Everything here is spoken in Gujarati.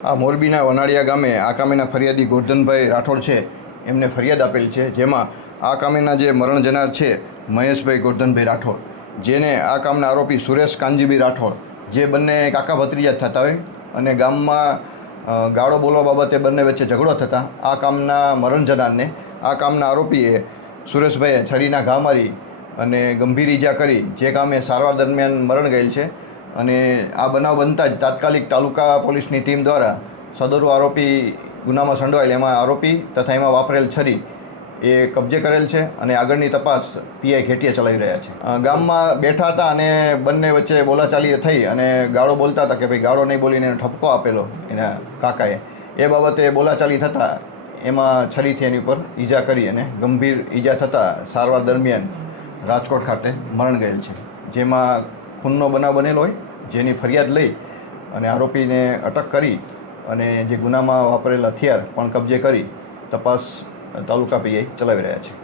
આ મોરબીના વનાળિયા ગામે આ કામેના ફરિયાદી ગોરધનભાઈ રાઠોડ છે એમને ફરિયાદ આપેલ છે, જેમાં આ કામેના જે મરણ જનાર છે મહેશભાઈ ગોરધનભાઈ રાઠોડ, જેને આ કામના આરોપી સુરેશ કાનજીભાઈ રાઠોડ, જે બંને કાકા ભત્રીજા થતા હોય અને ગામમાં ગાળો બોલવા બાબતે બંને વચ્ચે ઝઘડો થતાં આ કામના મરણ જનારને આ કામના આરોપીએ સુરેશભાઈએ છરીના ઘા મારી અને ગંભીર ઈજા કરી, જે કામે સારવાર દરમિયાન મરણ ગયેલ છે. અને આ બનાવ બનતા જ તાત્કાલિક તાલુકા પોલીસની ટીમ દ્વારા સદરુ આરોપી ગુનામાં સંડોવાયેલ એમાં આરોપી તથા એમાં વાપરેલ છરી એ કબજે કરેલ છે અને આગળની તપાસ પીઆઈ ઘેટિયા ચલાવી રહ્યા છે. ગામમાં બેઠા હતા અને બંને વચ્ચે બોલાચાલી થઈ અને ગાળો બોલતા હતા કે ભાઈ ગાળો નહીં બોલીને એને ઠપકો આપેલો એના કાકાએ. એ બાબતે બોલાચાલી થતાં એમાં છરીથી એની ઉપર ઈજા કરી અને ગંભીર ઈજા થતાં સારવાર દરમિયાન રાજકોટ ખાતે મરણ ગયેલ છે, જેમાં ખૂનનો બનાવ બનેલો હોય, જેની ફરિયાદ લઈ અને આરોપીને અટક કરી અને જે ગુનામાં વાપરેલ હથિયાર પણ કબજે કરી તપાસ તાલુકા પીઆઈ ચલાવી રહ્યા છે.